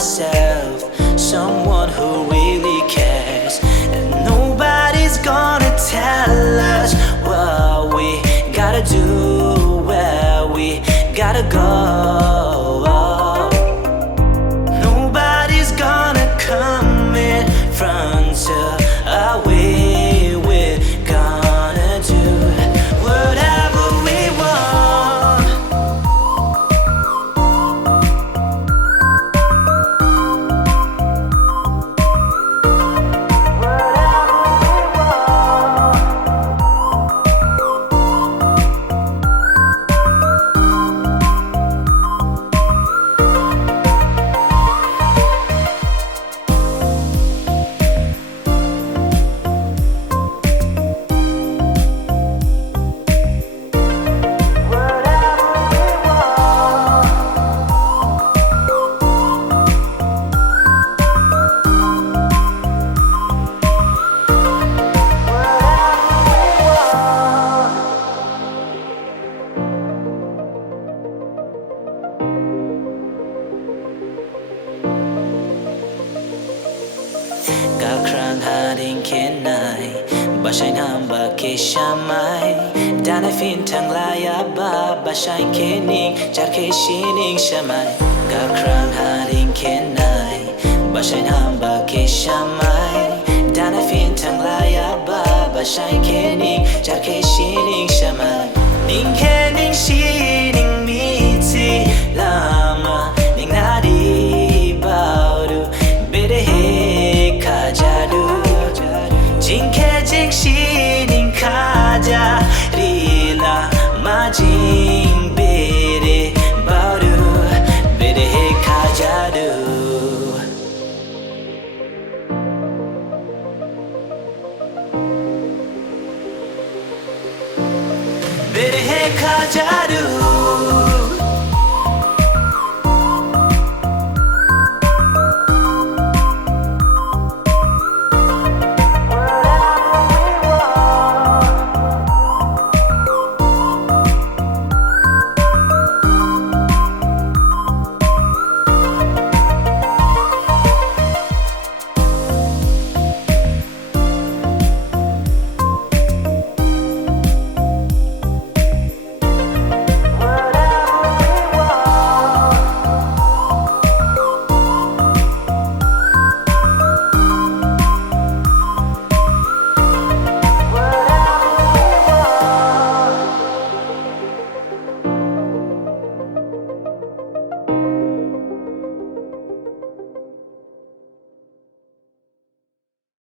myself someone who really cares, and nobody's gonna tell us what we gotta do, where we gotta go. Nobody's gonna come in front of our way. We're gonna do whatever we want. Kakran haring kenai Bashain hamba ke shamai Dana fin tang laya ba Bashain kening jar ke shining shamai Kakran haring kenai Bashain hamba ke shamai Dana fin tang laya ba Bashain kening jar ke shining shamai Ning kening shining miti lama Ning nadi bauru bede Jinke jing shining kaja rila majing bere baru bere kajadu bere kajadu